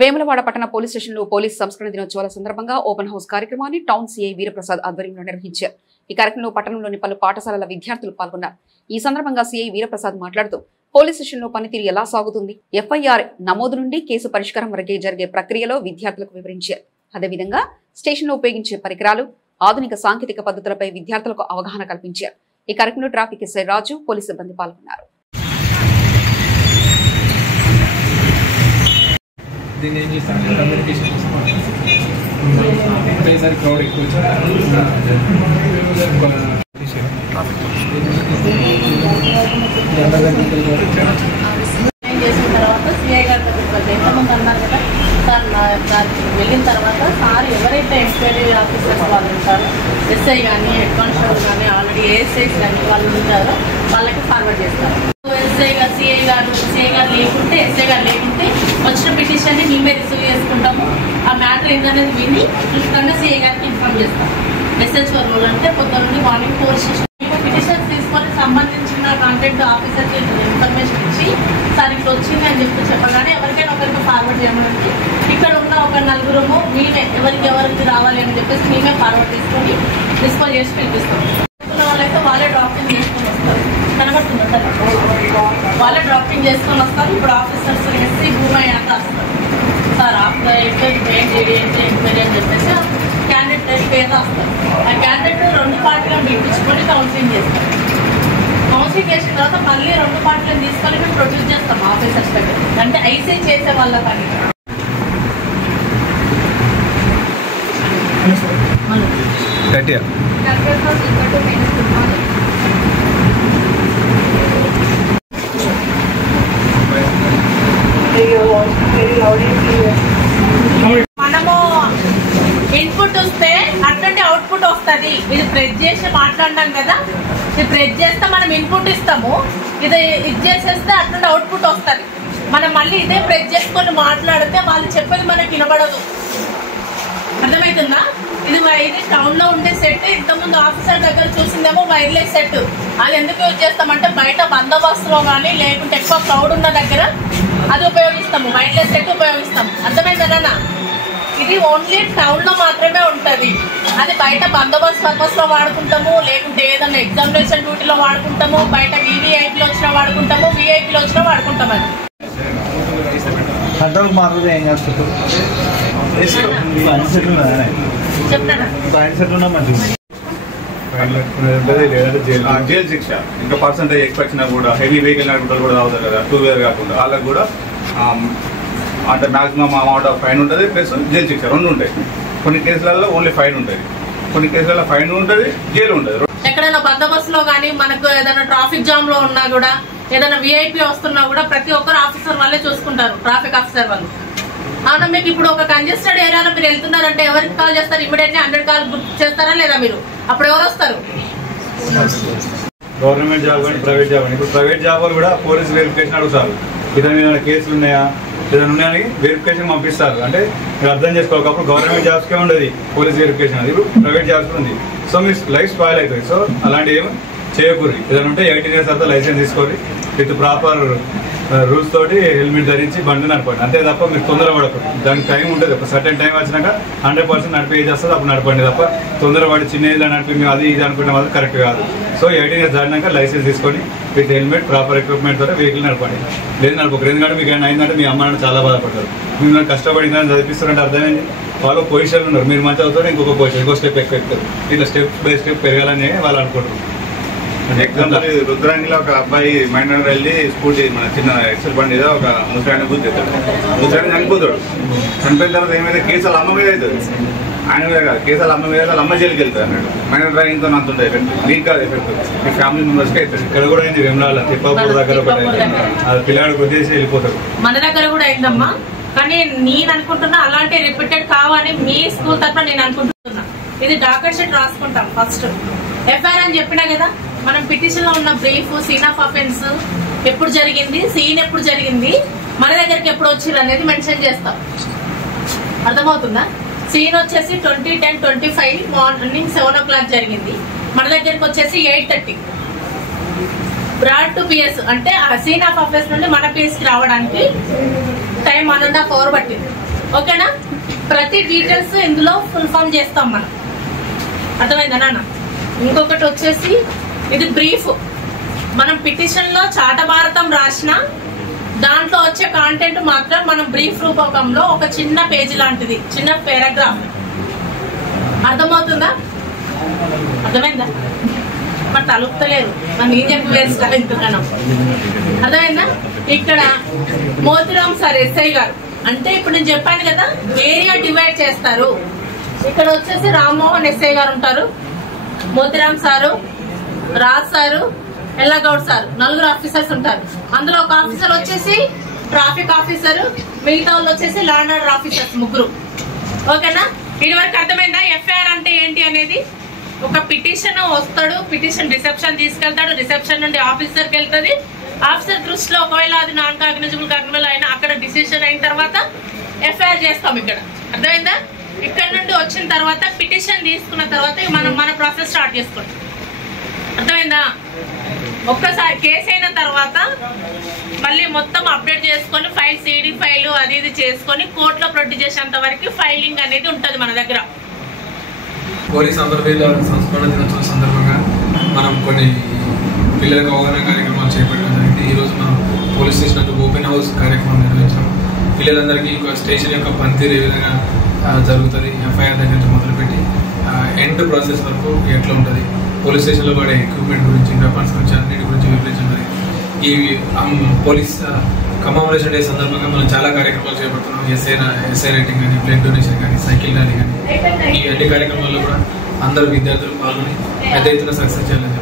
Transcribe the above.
వేములవాడ పట్టణ పోలీస్ స్టేషన్లో పోలీస్ సంస్కరణ దినోత్సవాల సందర్భంగా ఓపెన్ హౌస్ కార్యక్రమాన్ని టౌన్ సీఐ వీరప్రసాద్ ఆధ్వర్యంలో నిర్వహించారు. ఈ కార్యక్రమంలో పట్టణంలోని పలు పాఠశాలల విద్యార్థులు పాల్గొన్నారు. ఈ సందర్భంగా సీఐ వీరప్రసాద్ మాట్లాడుతూ పోలీస్ స్టేషన్లో పనితీరు ఎలా సాగుతుంది, ఎఫ్ఐఆర్ నమోదు నుండి కేసు పరిష్కారం వరకే జరిగే ప్రక్రియలో విద్యార్థులకు వివరించారు. అదేవిధంగా స్టేషన్లో ఉపయోగించే పరికరాలు, ఆధునిక సాంకేతిక పద్ధతులపై విద్యార్థులకు అవగాహన కల్పించారు. ఈ కార్యక్రమంలో ట్రాఫిక్ ఎస్ఐ రాజు, పోలీసు సిబ్బంది పాల్గొన్నారు. దీన్ని ఏం చేస్తానంటే కమ్యూనికేషన్ ఒకేసారి క్రౌడ్ ఎక్కువ చేసిన తర్వాత సిఐ గారి దగ్గరికి ఎంతమంది అన్నారు కదా సార్, దానికి వెళ్ళిన తర్వాత సార్ ఎవరైతే ఎంక్వైరీ ఆఫీసర్స్ వాళ్ళు ఉంటారో, ఎస్ఐ కానీ హెడ్ కానిస్టేబుల్ కానీ ఆల్రెడీ ఏఎస్ఐస్ కానీ వాళ్ళు ఉంటారో వాళ్ళకి ఫార్వర్డ్ చేస్తారు. సిఐ గారు లేకుంటే ఎస్ఐ గారు లేకుంటే వచ్చిన పిటిషన్ని మేమే రిసీవ్ చేసుకుంటాము. ఆ మ్యాటర్ ఏంటనేది విని క్లుప్తంగా సిఐ గారికి ఇన్ఫార్మ్ చేస్తాం. మెసేజ్ రోల్ అంటే పొద్దున్న మార్నింగ్ 4 స్టేషన్ పిటిషన్స్ తీసుకొని సంబంధించిన కాంటాక్ట్ ఆఫీసర్కి ఇన్ఫర్మేషన్ ఇచ్చి సార్ ఇట్లా వచ్చింది అని చెప్పగానే ఎవరికైనా ఒకరికి ఫార్వర్డ్ చేయడానికి ఇక్కడ ఉన్న ఒక నలుగురము మేమే ఎవరికి రావాలి అని చెప్పేసి మేమే ఫార్వర్డ్ తీసుకొని డిస్పోజ్ చేసి పిలిపిస్తాం. వాళ్ళైతే వాళ్ళే డ్రాఫ్టింగ్ చేసుకొని వస్తారు. కనబడుతుంది సార్, వాళ్ళే డ్రాఫ్టింగ్ చేసుకొని వస్తారు. ఇప్పుడు ఆఫీసర్స్ ఎస్సీ భూమయ్య అంతా వస్తారు. సార్ ఆఫ్టర్ ఎంక్వైరీ అని చెప్పేసి క్యాండిడేట్ పేరు రాస్తారు. ఆ క్యాండిడేట్ 2 పార్టీలను పిలిపించుకొని కౌన్సిలింగ్ చేస్తారు. కౌన్సిలింగ్ చేసిన తర్వాత మళ్ళీ 2 పార్టీలను తీసుకొని మేము ప్రొడ్యూస్ చేస్తాం ఆఫీసర్స్ దగ్గర. అంటే ఐసీ చేసే వాళ్ళ పని. మనము ఇన్పుట్ వస్తే అట్లాంటి అవుట్పుట్ వస్తుంది. ఇది ప్రెస్ చేసి మాట్లాడినాం కదా, ఇది ప్రెస్ చేస్తే మనం ఇన్పుట్ ఇస్తాము. ఇది చేసేస్తే అట్లాంటి అవుట్పుట్ వస్తుంది. మనం మళ్ళీ ఇదే ప్రెస్ చేసుకొని మాట్లాడితే వాళ్ళు చెప్పేది మనకి వినబడదు. అర్థమవుతుందా? ఇది టౌన్ లో ఉండే సెట్. ఇంతకుముందు ఆఫీసర్ దగ్గర చూసిందేమో వైర్లెస్ సెట్. అది ఎందుకు యూజ్ చేస్తామంటే బయట బందోబస్తులో కానీ లేకుంటే ఎక్కువ క్రౌడ్ ఉన్న దగ్గర అది ఉపయోగిస్తాము. వైర్లెస్ సెట్ ఉపయోగిస్తాము. అర్థమైందా? ఇది ఓన్లీ టౌన్ లో మాత్రమే ఉంటది. అది బయట బందోబస్తు పర్పస్ లో వాడుకుంటాము, లేకుంటే ఏదన్నా ఎగ్జామినేషన్ డ్యూటీలో వాడుకుంటాము, బయట వీవీఐపీలో వచ్చినా వాడుకుంటాము, వీఐపీలో వచ్చినా వాడుకుంటాం. అది కంట్రోల్ మారుతుంది. ఏం చేస్తారు జైలు శిక్ష. ఇంకా పర్సెంటేజ్ ఎక్కువ వచ్చినా కూడా హెవీ వెహికల్ నడుపుతారు కూడా అవుతారు కదా, 2 వీలర్ కాకుండా వాళ్ళకి కూడా అంటే మాక్సిమం అమౌంట్ ఆఫ్ ఫైన్ ఉంటుంది, ప్లస్ జైలు శిక్ష 2 ఉంటాయి. కొన్ని కేసులలో ఓన్లీ ఫైన్ ఉంటుంది, కొన్ని కేసులలో ఫైన్ ఉంటుంది, జైలు ఉంటుంది. ఎక్కడైనా బందోబస్తులో కానీ మనకు ఏదైనా ట్రాఫిక్ జామ్ లో ఉన్నా కూడా, ఏదైనా విఐపీ వస్తున్నా కూడా ప్రతి ఒక్కరు ఆఫీసర్ వాళ్ళే చూసుకుంటారు, ట్రాఫిక్ ఆఫీసర్ వాళ్ళు. అవునా? మీకు ఇప్పుడు ఒక కంజెస్టెడ్ ఏరియాలో మీరు వెళ్తున్నారంటే ఎవరికి కాల్ చేస్తారు? ఇమీడియట్లీ 100 కాల్ చేస్తారా లేదా మీరు? అప్పుడు ఎవరు వస్తారు? గవర్నమెంట్ జాబ్ కానీ ప్రైవేట్ జాబ్ కానీ. ఇప్పుడు ప్రైవేట్ జాబ్ వాళ్ళు కూడా పోలీస్ వెరిఫికేషన్ అడుగుతారు. ఇతని మీద కేసులు ఉన్నాయా, ఏదైనా ఉన్నాయని వెరిఫికేషన్ పంపిస్తారు. అంటే మీరు అర్థం చేసుకోవాలి, ఒకప్పుడు గవర్నమెంట్ జాబ్స్కే ఉండదు పోలీస్ వెరిఫికేషన్, అది ఇప్పుడు ప్రైవేట్ జాబ్స్ ఉంది. సో మీ లైఫ్ స్పాయిల్ అవుతుంది. సో అలాంటి ఏమి చేయకూడదు. ఏదైనా ఉంటే 18 ఇయర్స్ తర్వాత లైసెన్స్ తీసుకొని విత్ ప్రాపర్ రూల్స్ తోటి హెల్మెట్ ధరించి బండి నడపండి. అంతే తప్ప మీరు తొందరపడకూడదు. దానికి టైం ఉంటుంది. ఒక సర్టెన్ టైం వచ్చినాక 100% నడిపే ఏజ్ వస్తుంది, అప్పుడు నడపండి. తప్ప తొందరపడి చిన్న ఏజ్లో నడిపి మేము అది ఇది అనుకుంటే మాత్రం కరెక్ట్ కాదు. సో 18 ఇయర్స్ దాటినాక లైసెన్స్ తీసుకొని విత్ హెల్మెట్ ప్రాపర్ ఎక్విప్మెంట్ తోటి వెహికల్ నడపండి. లేదు నడపకూడదు. ఎందుకంటే మీకు ఏమైనా అయిందంటే మీ అమ్మ నాన్న చాలా బాధపడతారు. మీరు కష్టపడిందని చదివిస్తారంటే అర్థమైంది. వాళ్ళు పొజిషన్లు ఉన్నారు, మీరు మంచి అవుతారు, ఇంకొక పొజిషన్ ఇంకో స్టెప్ ఎక్కువ ఎక్కుతారు. ఇట్లా స్టెప్ బై స్టెప్ పెరగాలని వాళ్ళు అనుకుంటారు. ఎగ్జాంపుల్ రుద్రాంగిలో ఒక అబ్బాయి మైనర్ వెళ్ళి స్కూటీ మన చిన్న ఎక్సెల్ బండి ఏదో ఒక ముసలాన్ని గుర్తు చేస్తాడు. ముసలాన్ని చనిపోతాడు. చనిపోయిన తర్వాత ఏమైతే కేసులు అమ్మ మీద అవుతుంది, ఆయన మీద కాదు. కేసులు అమ్మ మీద అమ్మ జైలుకి వెళ్తారు అన్నాడు. మైనర్ డ్రైవింగ్తో అంత ఉంటుంది ఎఫెక్ట్. మీకు కాదు ఎఫెక్ట్, మీ ఫ్యామిలీ మెంబర్స్కి అవుతుంది. ఇక్కడ కూడా అయింది వెమ్లాల తిప్పాపూర్ దగ్గర ఒకటి అది పిల్లాడికి వదిలేసి వెళ్ళిపోతాడు. మన దగ్గర కూడా అయిందమ్మా. కానీ నేను అనుకుంటున్నా అలాంటి రిపీటెడ్ కావని మీ స్కూల్ తరఫున నేను అనుకుంటున్నా. ఇది డాక్టర్ షీట్ రాసుకుంటాం ఫస్ట్. ఎఫ్ఐఆర్ అని చెప్పినా కదా, మనం పిటిషన్ లో ఉన్న బ్రీఫ్, సీన్ ఆఫ్ అఫెన్స్ ఎప్పుడు జరిగింది, సీన్ ఎప్పుడు జరిగింది, మన దగ్గరికి ఎప్పుడు వచ్చిర్రు అనేది మెన్షన్ చేస్తాం. అర్థమవుతుందా? సీన్ వచ్చేసి 20/10/25 మార్నింగ్ 7 o'clock జరిగింది. మన దగ్గరకు వచ్చేసి 8:30. బ్రాడ్ టు పిఎస్ అంటే ఆ సీన్ ఆఫ్ అఫెన్స్ నుండి మన పిఎస్ కి రావడానికి టైం 1.5 hours పట్టింది. ఓకేనా? ప్రతి డీటెయిల్స్ ఇందులో ఫుల్ ఫామ్ చేస్తాం మనం. అర్థమైందా నాన్న? ఇంకొకటి వచ్చేసి ఇది బ్రీఫ్. మనం పిటిషన్ లో చాటభారతం రాసిన దాంట్లో వచ్చే కాంటెంట్ మాత్రం మనం బ్రీఫ్ రూపకంలో ఒక చిన్న పేజీ లాంటిది, చిన్న పారాగ్రాఫ్. అర్థమవుతుందా? అర్థమైందా? మరి తలుపుతలేదు, మనం ఏం చెప్పి వేస్తాం ఇంతకన్నా. అర్థమైందా? ఇక్కడ మోతిరామ్ సార్ ఎస్ఐ గారు అంటే ఇప్పుడు నేను చెప్పాను కదా ఏరియా డివైడ్ చేస్తారు. ఇక్కడ వచ్చేసి రామ్మోహన్ ఎస్ఐ గారు ఉంటారు, Motiram sir, Raj sir, Ellagoud sir, నలుగురు ఆఫీసర్స్ ఉంటారు. అందులో ఒక ఆఫీసర్ వచ్చేసి ట్రాఫిక్ ఆఫీసర్, మిగతా వాళ్ళు వచ్చేసి ల్యాండ్ ఆర్డర్ ఆఫీసర్స్, ముగ్గురు. ఓకేనా? ఇది వరకు అర్థమైందా ఎఫ్ఐఆర్ అంటే ఏంటి అనేది? ఒక పిటిషన్ వస్తాడు, పిటిషన్ రిసెప్షన్ తీసుకెళ్తాడు, రిసెప్షన్ నుండి ఆఫీసర్కి వెళ్తుంది. ఆఫీసర్ దృష్టిలో ఒకవేళ అది నాన్ కాగ్నిజబుల్ అయినా అక్కడ డిసిషన్ అయిన తర్వాత ఎఫ్ఐఆర్ చేస్తాం ఇక్కడ. అర్థమైందా? ఇక్కడ నుండి వచ్చిన తర్వాత పిటిషన్ తీసుకున్న తర్వాత మనం మన ప్రాసెస్ స్టార్ట్ చేసుకుంటాం. అర్థమైందా? ఒక్కసారి కేసు అయిన తర్వాత మళ్ళీ మొత్తం అప్డేట్ చేసుకొని ఫైల్ సిడి ఫైల్ అది ఇది చేసుకొని కోర్టులో ప్రొడ్యూస్ చేసేంత వరకు ఫైలింగ్ అనేది ఉంటుంది మన దగ్గర. పోలీస్ అమరవీరుల సంస్మరణ దినోత్సవం సందర్భంగా మనం కొన్ని పిల్లలకు అవగాహన కార్యక్రమాలు చేపట్టడం జరిగింది. ఈరోజు మనం పోలీస్ స్టేషన్ ఓపెన్ హౌస్ కార్యక్రమం నిర్వహించాం. పిల్లలందరికీ స్టేషన్ యొక్క పనితీరు ఏ విధంగా జరుగుతుంది, ఎఫ్ఐఆర్ దగ్గర నుంచి మొదలుపెట్టి ఎండ్ ప్రాసెస్ వరకు ఎట్లా ఉంటుంది, పోలీస్ స్టేషన్లో పడే ఎక్విప్మెంట్ గురించి, వెపన్స్ గురించి, అన్నిటి గురించి వివరించడం. ఈ పోలీస్ కమమరేషన్ డే సందర్భంగా మనం చాలా కార్యక్రమాలు చేపడుతున్నాం. ఎస్ఐ రైటింగ్ కానీ, బ్లడ్ డొనేషన్ కానీ, సైకిల్ ర్యాలీ కానీ, ఈ అన్ని కార్యక్రమాల్లో కూడా అందరూ విద్యార్థులు పాల్గొని పెద్ద ఎత్తున సక్సెస్ చేయాలని